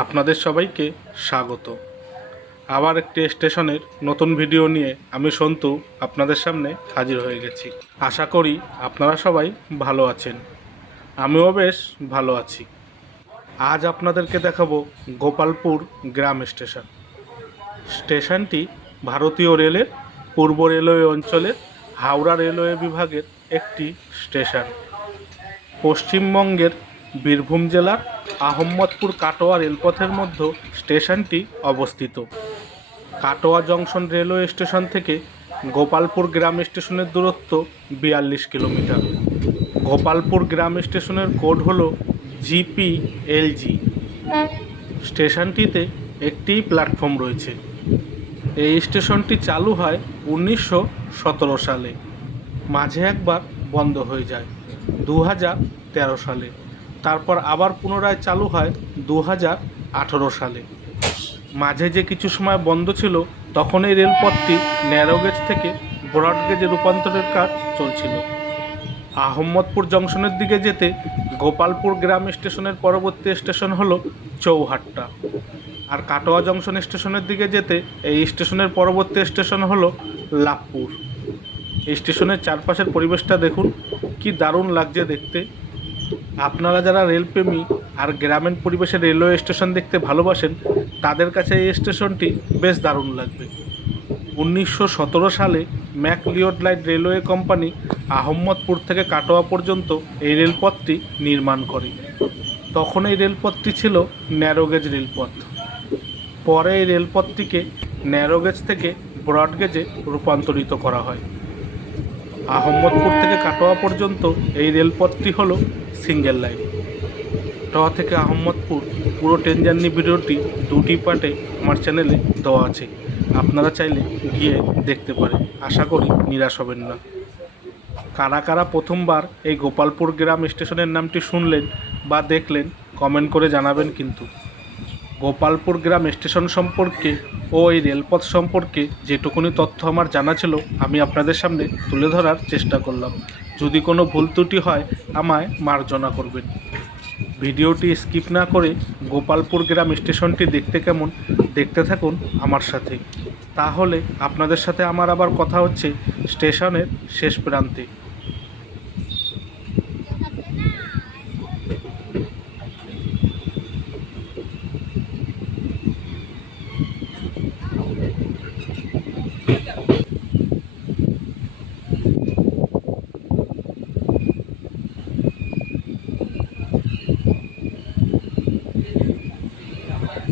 আপনাদের সবাইকে স্বাগত। আবার একটি স্টেশনের নতুন ভিডিও নিয়ে আমি সন্তু আপনাদের সামনে হাজির হয়ে গেছি। আশা করি আপনারা সবাই ভালো আছেন। আমিও বেশ ভালো আছি। আজ আপনাদেরকে দেখাবো গোপালপুর গ্রাম স্টেশন। স্টেশনটি ভারতীয় রেলের পূর্ব রেলওয়ে অঞ্চলের হাওড়া রেলওয়ে বিভাগের একটি স্টেশন। পশ্চিমবঙ্গের বীরভূম জেলার আহম্মদপুর কাটোয়া রেলপথের মধ্যে স্টেশনটি অবস্থিত। কাটোয়া জংশন রেলওয়ে স্টেশন থেকে গোপালপুর গ্রাম স্টেশনের দূরত্ব বিয়াল্লিশ কিলোমিটার। গোপালপুর গ্রাম স্টেশনের কোড হল জিপি এলজি স্টেশনটিতে একটি প্ল্যাটফর্ম রয়েছে। এই স্টেশনটি চালু হয় উনিশশো সতেরো সালে। মাঝে একবার বন্ধ হয়ে যায় দু হাজার তেরো সালে। তারপর আবার পুনরায় চালু হয় দু হাজার আঠেরো সালে। মাঝে যে কিছু সময় বন্ধ ছিল তখন এই রেলপথটি ন্যারোগেজ থেকে ব্রডগেজে রূপান্তরের কাজ চলছিল। আহম্মদপুর জংশনের দিকে যেতে গোপালপুর গ্রাম স্টেশনের পরবর্তী স্টেশন হলো চৌহাট্টা। আর কাটোয়া জংশন স্টেশনের দিকে যেতে এই স্টেশনের পরবর্তী স্টেশন হলো লাভপুর। এই স্টেশনের চারপাশের পরিবেশটা দেখুন, কি দারুণ লাগছে দেখতে। আপনারা যারা রেলপ্রেমী আর গ্রামীণ পরিবেশে রেলওয়ে স্টেশন দেখতে ভালোবাসেন, তাদের কাছে এই স্টেশনটি বেশ দারুণ লাগবে। উনিশশো সতেরো সালে McLeod light railway company Ahmadpur থেকে কাটোয়া পর্যন্ত এই রেলপথটি নির্মাণ করে। তখন এই রেলপথটি ছিল ন্যারোগেজ রেলপথ। পরে এই রেলপথটিকে ন্যারোগেজ থেকে ব্রডগেজে রূপান্তরিত করা হয়। আহম্মদপুর থেকে কাটোয়া পর্যন্ত এই রেলপথটি হলো সিঙ্গেল লাইন কাটোয়া থেকে আহম্মদপুর পুরো ট্রেন জার্নি ভিডিওটি দুটি পার্টে আমার চ্যানেলে দেওয়া আছে। আপনারা চাইলে গিয়ে দেখতে পারেন। আশা করি নিরাশ হবেন না। কারা কারা প্রথমবার এই গোপালপুর গ্রাম স্টেশনের নামটি শুনলেন বা দেখলেন কমেন্ট করে জানাবেন কিন্তু। গোপালপুর গ্রাম স্টেশন সম্পর্কে ও এই রেলপথ সম্পর্কে যেটুকুনি তথ্য আমার জানা ছিল, আমি আপনাদের সামনে তুলে ধরার চেষ্টা করলাম। যদি কোনো ভুল ত্রুটি হয়, আমায় মার্জনা করবেন। ভিডিওটি স্কিপ না করে গোপালপুর গ্রাম স্টেশনটি দেখতে কেমন, দেখতে থাকুন আমার সাথে। তাহলে আপনাদের সাথে আমার আবার কথা হচ্ছে স্টেশনের শেষ প্রান্তে।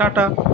টাটা।